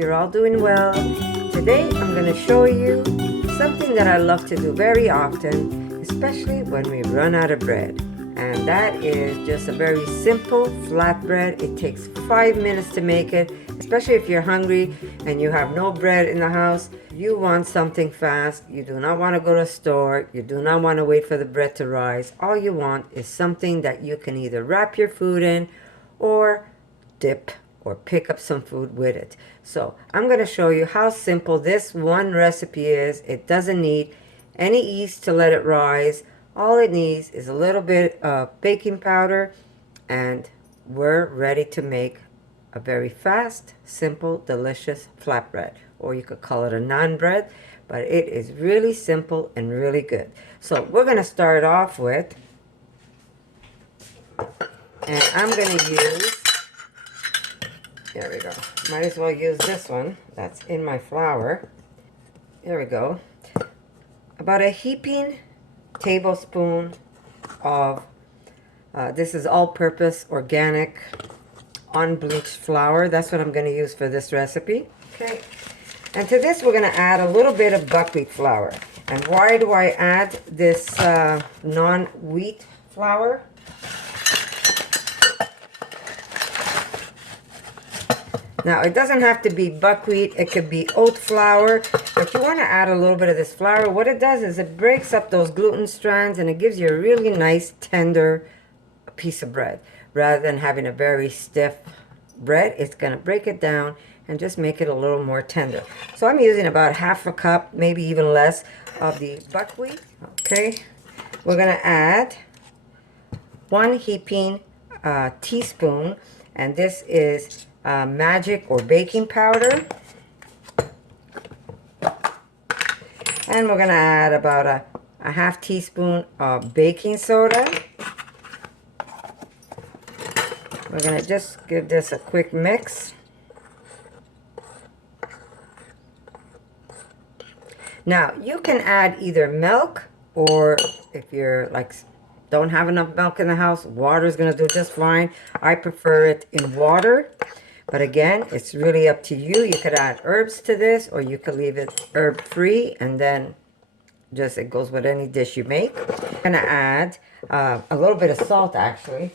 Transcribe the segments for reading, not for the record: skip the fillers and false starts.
you're all doing well. Today I'm going to show you something that I love to do very often, especially when we run out of bread. And that is just a very simple flatbread. It takes 5 minutes to make it, especially if you're hungry and you have no bread in the house. You want something fast. You do not want to go to the store. You do not want to wait for the bread to rise. All you want is something that you can either wrap your food in or dip or pick up some food with it. So I'm going to show you how simple this one recipe is. It doesn't need any yeast to let it rise. All it needs is a little bit of baking powder, and we're ready to make a very fast, simple, delicious flatbread. Or you could call it a naan bread, but it is really simple and really good. So we're going to start off with, and I'm going to use, there we go, might as well use this one that's in my flour. There we go. About a heaping tablespoon of, this is all-purpose organic unbleached flour. That's what I'm going to use for this recipe. Okay. And to this we're going to add a little bit of buckwheat flour. And why do I add this non-wheat flour? Now, it doesn't have to be buckwheat, it could be oat flour, but you want to add a little bit of this flour. What it does is it breaks up those gluten strands and it gives you a really nice, tender piece of bread. Rather than having a very stiff bread, it's going to break it down and just make it a little more tender. So I'm using about half a cup, maybe even less, of the buckwheat. Okay, we're going to add 1 heaping teaspoon, and this is magic or baking powder, and we're going to add about a half teaspoon of baking soda. We're going to just give this a quick mix. Now you can add either milk, or if you're like don't have enough milk in the house, water is going to do just fine. I prefer it in water. But again, it's really up to you. You could add herbs to this, or you could leave it herb free, and then just it goes with any dish you make. I'm gonna add a little bit of salt actually.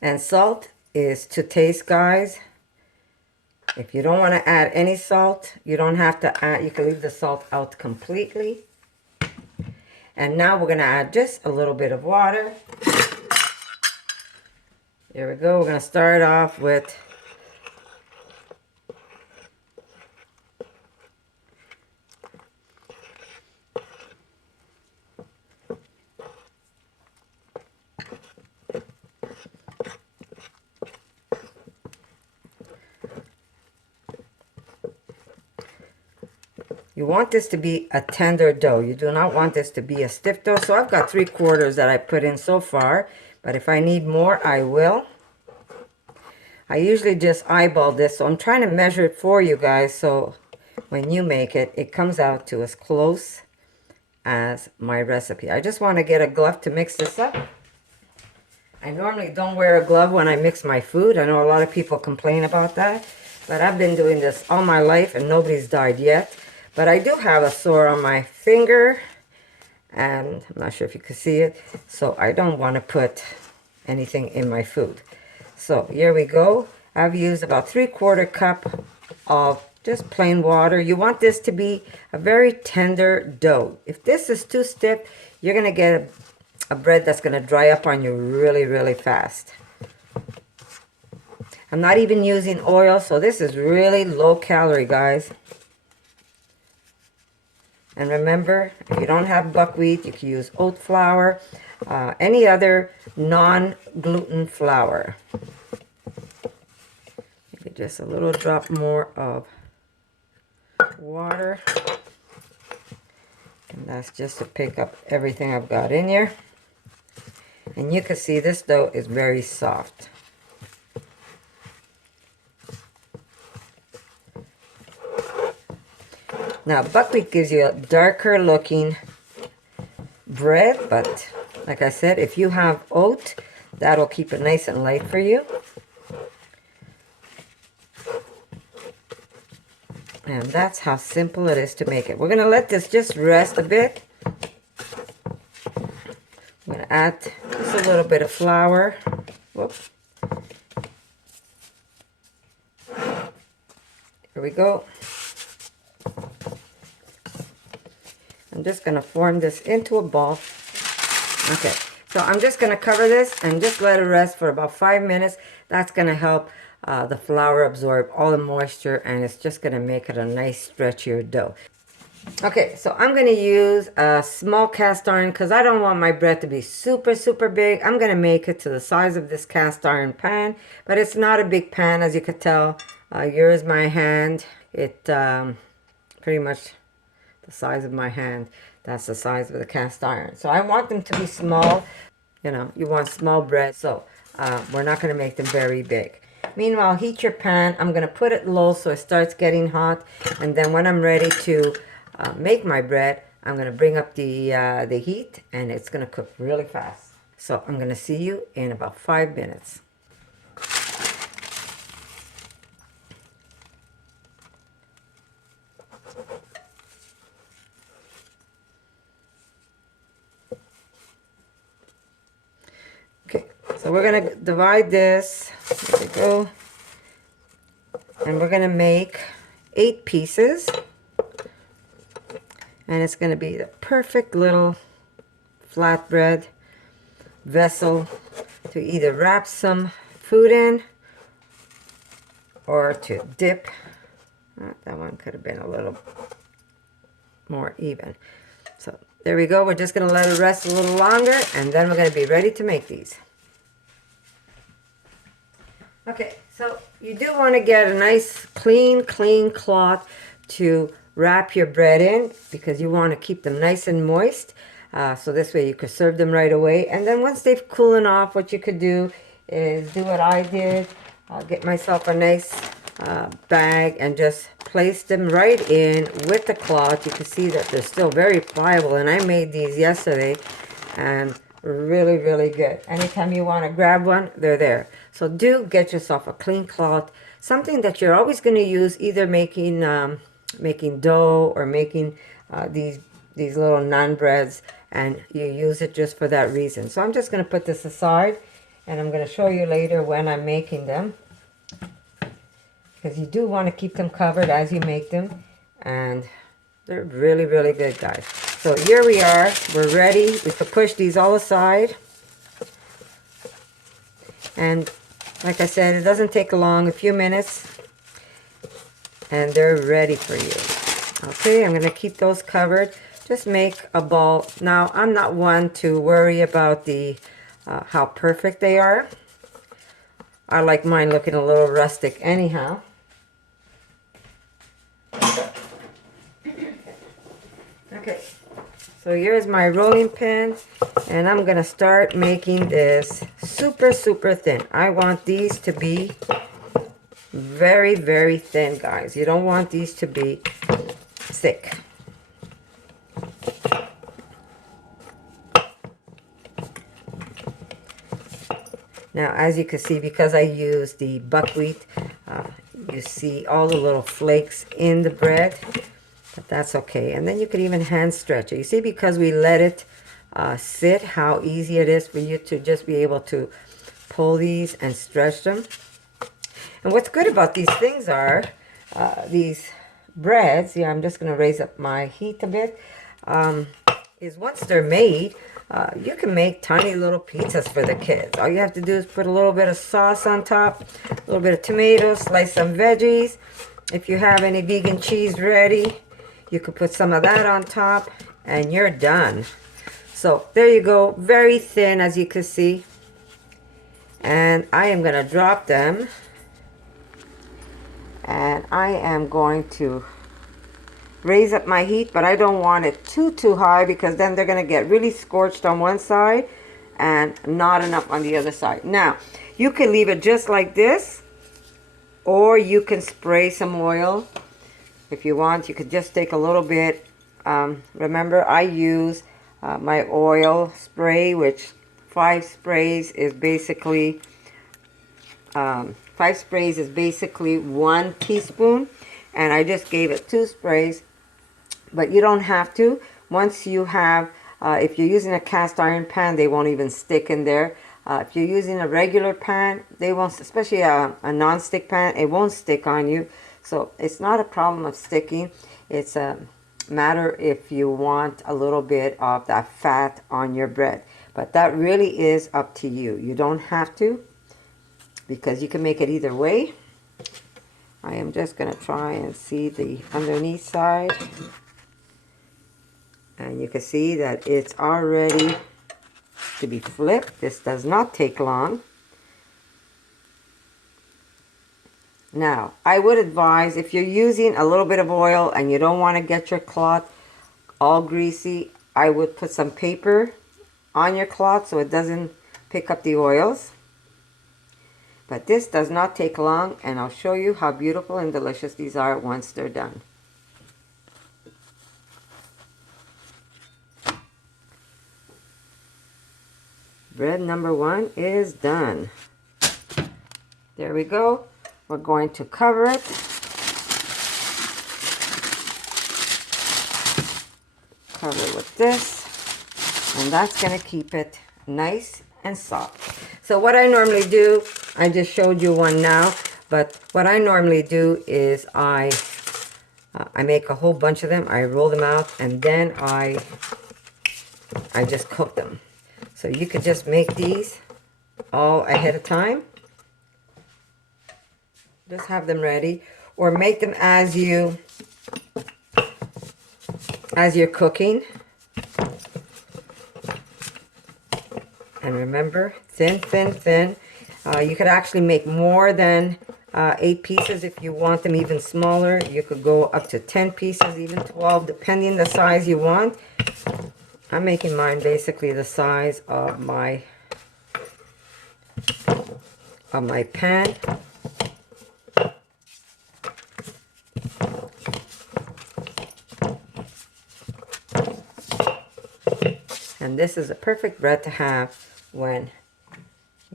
And salt is to taste, guys. If you don't want to add any salt, you don't have to add, you can leave the salt out completely. And now we're gonna add just a little bit of water. There we go. We're going to start off with you want this to be a tender dough. You do not want this to be a stiff dough. So I've got 3/4 that I put in so far. But if I need more, I will. I usually just eyeball this, so I'm trying to measure it for you guys, so when you make it, it comes out to as close as my recipe. I just want to get a glove to mix this up. I normally don't wear a glove when I mix my food. I know a lot of people complain about that, but I've been doing this all my life and nobody's died yet. But I do have a sore on my finger, and I'm not sure if you can see it, so I don't want to put anything in my food. So here we go. I've used about 3/4 cup of just plain water. You want this to be a very tender dough. If this is too stiff, you're going to get a bread that's going to dry up on you really, really fast. I'm not even using oil, so this is really low calorie, guys. And remember, if you don't have buckwheat, you can use oat flour, any other non-gluten flour. Maybe just a little drop more of water. And that's just to pick up everything I've got in here. And you can see this dough is very soft. Now, buckwheat gives you a darker looking bread, but like I said, if you have oat, that'll keep it nice and light for you. And that's how simple it is to make it. We're going to let this just rest a bit. I'm going to add just a little bit of flour. Whoops. Here we go. I'm just going to form this into a ball. Okay, so I'm just going to cover this and just let it rest for about 5 minutes. That's going to help the flour absorb all the moisture, and it's just going to make it a nice stretchier dough. Okay, so I'm going to use a small cast iron because I don't want my bread to be super, super big. I'm going to make it to the size of this cast iron pan, but it's not a big pan, as you could tell. Here's my hand. It pretty much the size of my hand. That's the size of the cast iron. So I want them to be small. You know, you want small bread, so we're not going to make them very big. Meanwhile, heat your pan. I'm going to put it low so it starts getting hot. And then when I'm ready to make my bread, I'm going to bring up the heat, and it's going to cook really fast. So I'm going to see you in about 5 minutes. Okay, so we're going to divide this. There we go. And we're going to make 8 pieces. And it's going to be the perfect little flatbread vessel to either wrap some food in or to dip. That one could have been a little more even. So there we go. We're just going to let it rest a little longer, and then we're going to be ready to make these. Okay, so you do want to get a nice clean cloth to wrap your bread in, because you want to keep them nice and moist. So this way you could serve them right away. And then once they've cooling off, what you could do is do what I did. I'll get myself a nice bag and just place them right in with the cloth. You can see that they're still very pliable, and I made these yesterday and really, really good. Anytime you want to grab one, they're there. So do get yourself a clean cloth, something that you're always going to use, either making dough or making these little naan breads, and you use it just for that reason. So I'm just going to put this aside, and I'm going to show you later when I'm making them, because you do want to keep them covered as you make them, and they're really, really good, guys. So here we are. We're ready. We can push these all aside, and like I said, it doesn't take long, a few minutes, and they're ready for you. Okay, I'm going to keep those covered. Just make a ball. Now, I'm not one to worry about the how perfect they are. I like mine looking a little rustic anyhow. Okay, so here's my rolling pin, and I'm going to start making this super, super thin. I want these to be very, very thin, guys. You don't want these to be thick. Now, as you can see, because I use the buckwheat, you see all the little flakes in the bread, but that's okay. And then you could even hand stretch it. You see, because we let it sit, how easy it is for you to just be able to pull these and stretch them. And what's good about these things are, these breads, yeah, I'm just going to raise up my heat a bit, is once they're made, you can make tiny little pizzas for the kids. All you have to do is put a little bit of sauce on top, a little bit of tomatoes, slice some veggies. If you have any vegan cheese ready, you could put some of that on top, and you're done. So there you go, very thin, as you can see. And I am going to drop them. And I am going to raise up my heat, but I don't want it too high, because then they're going to get really scorched on one side and not enough on the other side. Now, you can leave it just like this, or you can spray some oil. If you want, you could just take a little bit. Remember, I use my oil spray, which 5 sprays is basically 1 teaspoon. and I just gave it 2 sprays, but you don't have to. Once you have, if you're using a cast iron pan, they won't even stick in there. If you're using a regular pan, they won't, especially a non-stick pan, it won't stick on you. So it's not a problem of sticking. It's a matter if you want a little bit of that fat on your bread. But that really is up to you. You don't have to, because you can make it either way. I am just going to try and see the underneath side. And you can see that it's already to be flipped. This does not take long. Now, I would advise, if you're using a little bit of oil and you don't want to get your cloth all greasy, I would put some paper on your cloth so it doesn't pick up the oils. But this does not take long, and I'll show you how beautiful and delicious these are once they're done. Bread number 1 is done. There we go. We're going to cover it. Cover it with this, and that's going to keep it nice and soft. So what I normally do, I just showed you one now, but what I normally do is I make a whole bunch of them. I roll them out, and then I just cook them. So you could just make these all ahead of time. Just have them ready, or make them as you're cooking. And remember, thin, thin, thin. You could actually make more than 8 pieces if you want them even smaller. You could go up to 10 pieces, even 12, depending the size you want. I'm making mine basically the size of my pan. And this is a perfect bread to have when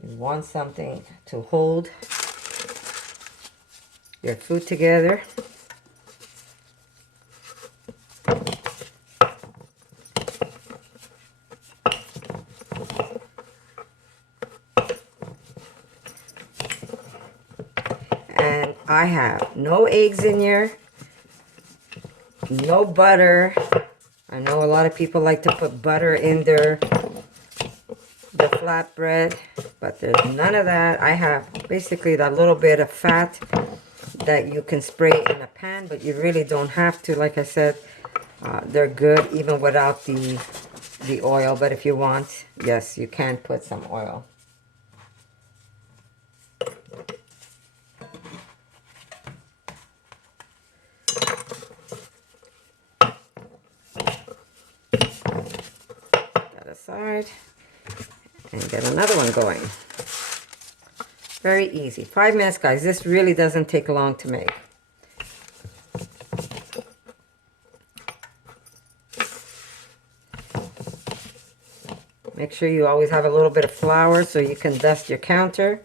you want something to hold your food together. And I have no eggs in here, no butter. I know a lot of people like to put butter in the flatbread, but there's none of that. I have basically that little bit of fat that you can spray in a pan, but you really don't have to. Like I said, they're good even without the oil, but if you want, yes, you can put some oil. Aside and get another one going. Very easy. 5 minutes, guys. This really doesn't take long to make. Make sure you always have a little bit of flour so you can dust your counter.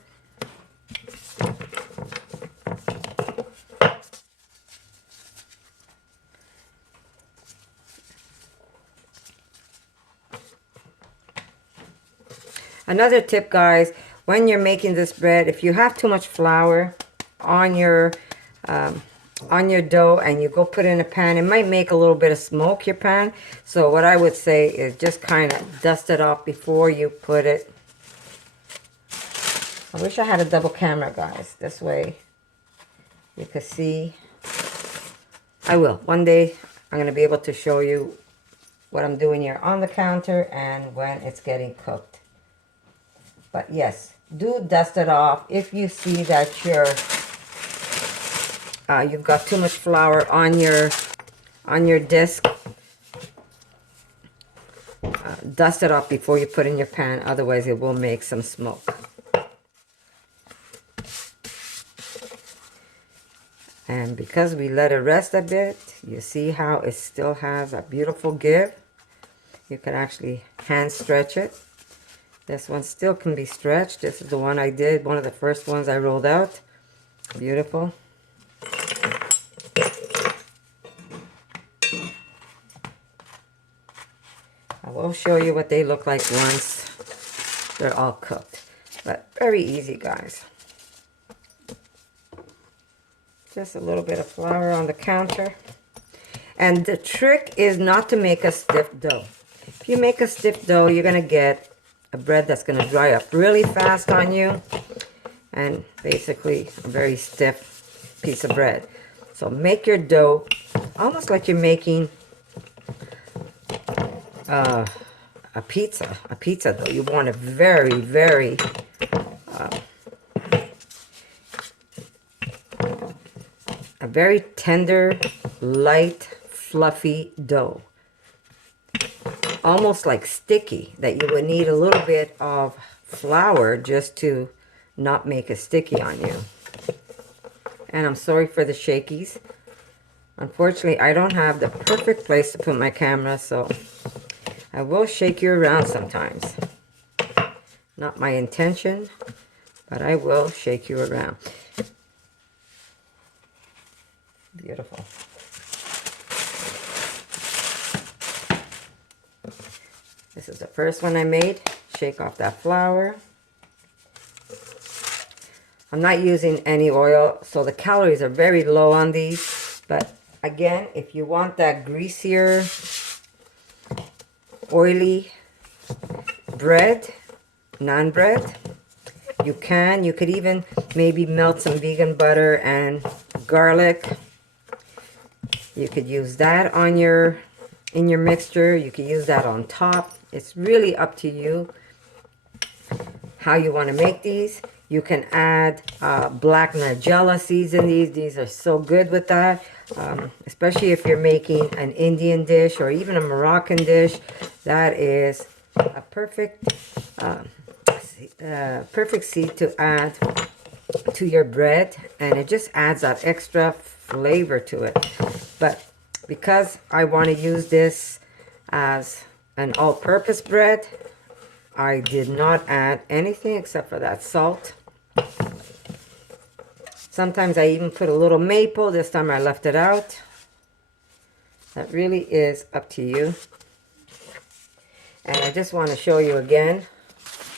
Another tip, guys, when you're making this bread, if you have too much flour on your dough and you go put it in a pan, it might make a little bit of smoke, your pan. So what I would say is just kind of dust it off before you put it. I wish I had a double camera, guys. This way you can see. I will. One day I'm going to be able to show you what I'm doing here on the counter and when it's getting cooked. But yes, do dust it off if you see that you've got too much flour on your disc. Dust it off before you put in your pan, otherwise it will make some smoke. And because we let it rest a bit, you see how it still has a beautiful give. You can actually hand stretch it. This one still can be stretched. This is the one I did, one of the first ones I rolled out. Beautiful. will show you what they look like once they're all cooked. But very easy, guys. Just a little bit of flour on the counter. And the trick is not to make a stiff dough. If you make a stiff dough, you're going to get a bread that's going to dry up really fast on you. And basically a very stiff piece of bread. So make your dough almost like you're making a pizza dough. You want it very, very a very tender, light, fluffy dough. Almost like sticky, that you would need a little bit of flour just to not make it sticky on you. And I'm sorry for the shakies. Unfortunately, I don't have the perfect place to put my camera, so I will shake you around sometimes. Not my intention, but I will shake you around. Beautiful. This is the first one I made. Shake off that flour. I'm not using any oil, so the calories are very low on these. But again, if you want that greasier, oily bread, naan bread, you can. You could even maybe melt some vegan butter and garlic. You could use that on in your mixture. You could use that on top. It's really up to you how you want to make these. You can add black nigella seeds in these. These are so good with that, especially if you're making an Indian dish or even a Moroccan dish. That is a perfect seed to add to your bread, and it just adds that extra flavor to it. But because I want to use this as an all-purpose bread, I did not add anything except for that salt. Sometimes I even put a little maple. This time I left it out. That really is up to you. And I just want to show you again,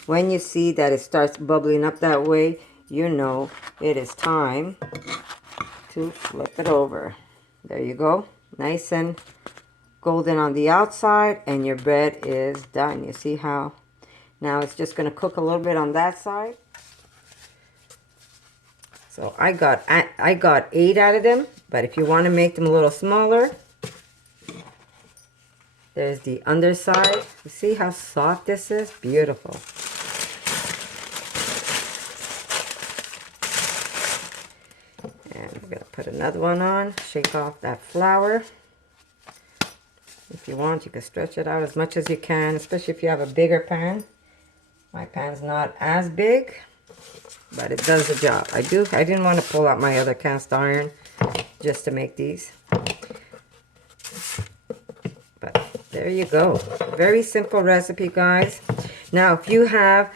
when you see that it starts bubbling up that way, you know it is time to flip it over. There you go. Nice and golden on the outside, and your bread is done. You see how now it's just going to cook a little bit on that side. So I got 8 out of them, but if you want to make them a little smaller, there's the underside. You see how soft this is? Beautiful. And we're going to put another one on. Shake off that flour. If you want, you can stretch it out as much as you can, especially if you have a bigger pan. My pan's not as big, but it does the job. I didn't want to pull out my other cast iron just to make these. But there you go. Very simple recipe, guys. Now, if you have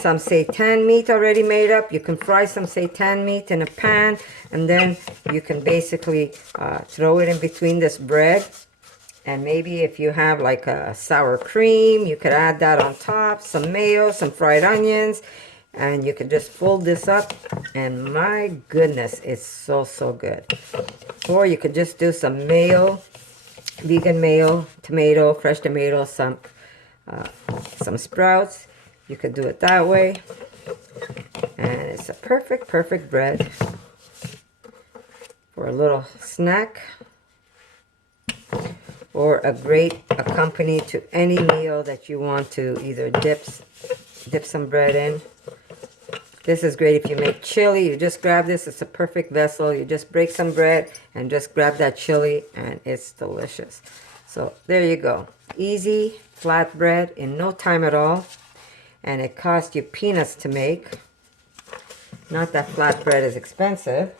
some seitan meat already made up, you can fry some seitan meat in a pan, and then you can basically throw it in between this bread. And maybe if you have like a sour cream, you could add that on top, some mayo, some fried onions, and you can just fold this up, and my goodness, it's so, so good. Or you could just do some mayo, vegan mayo, tomato, fresh tomato, some sprouts. You could do it that way, and it's a perfect, perfect bread for a little snack, or a great accompaniment to any meal that you want to either dip some bread in. This is great if you make chili. You just grab this. It's a perfect vessel. You just break some bread and just grab that chili, and it's delicious. So there you go. Easy flatbread in no time at all. And it costs you peanuts to make. Not that flatbread is expensive.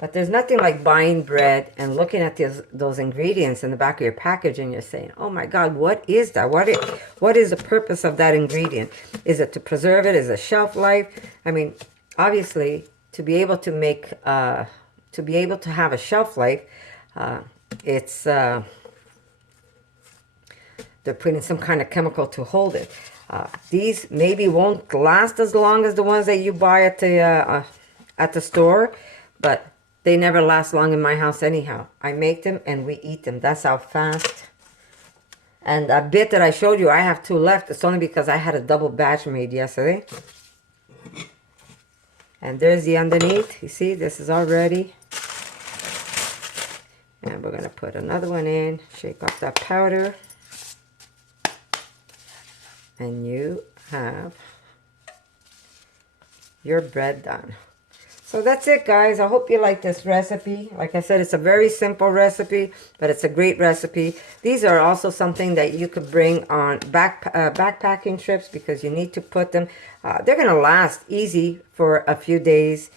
But there's nothing like buying bread and looking at those ingredients in the back of your package, and you're saying, oh my God, what is that? What is the purpose of that ingredient? Is it to preserve it? Is it shelf life? I mean, obviously, to be able to make, to be able to have a shelf life, it's they're putting some kind of chemical to hold it. These maybe won't last as long as the ones that you buy at the store, but they never last long in my house anyhow. I make them and we eat them. That's how fast. And a bit that I showed you, I have 2 left. It's only because I had a double batch made yesterday. And there's the underneath. You see, this is all ready. And we're going to put another one in. Shake off that powder. And you have your bread done. So that's it, guys. I hope you like this recipe. Like I said, it's a very simple recipe, but it's a great recipe. These are also something that you could bring on backpacking trips because you need to put them. They're going to last easy for a few days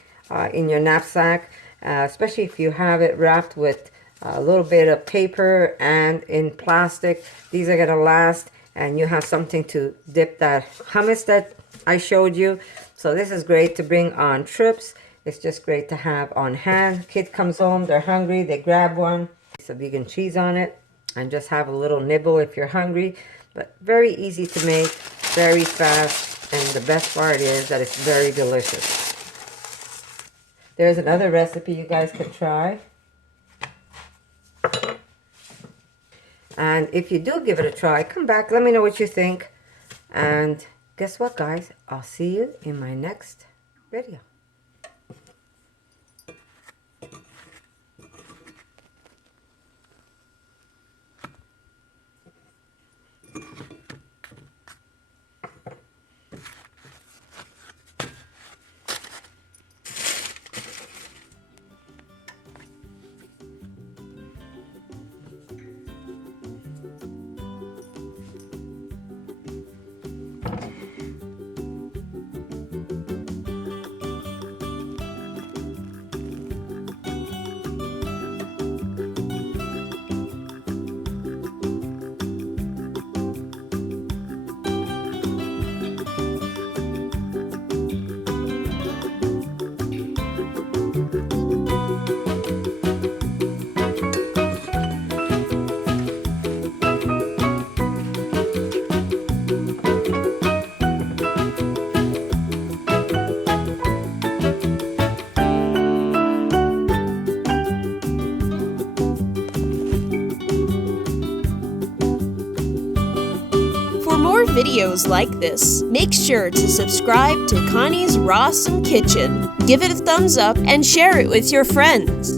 in your knapsack, especially if you have it wrapped with a little bit of paper and in plastic. These are going to last, and you have something to dip that hummus that I showed you. So this is great to bring on trips. It's just great to have on hand. Kid comes home, they're hungry, they grab one. Piece of vegan cheese on it and just have a little nibble if you're hungry. But very easy to make, very fast, and the best part is that it's very delicious. There's another recipe you guys can try. And if you do give it a try, come back, let me know what you think. And guess what, guys? I'll see you in my next video. For more videos like this, make sure to subscribe to Connie's RAWsome Kitchen, give it a thumbs up, and share it with your friends.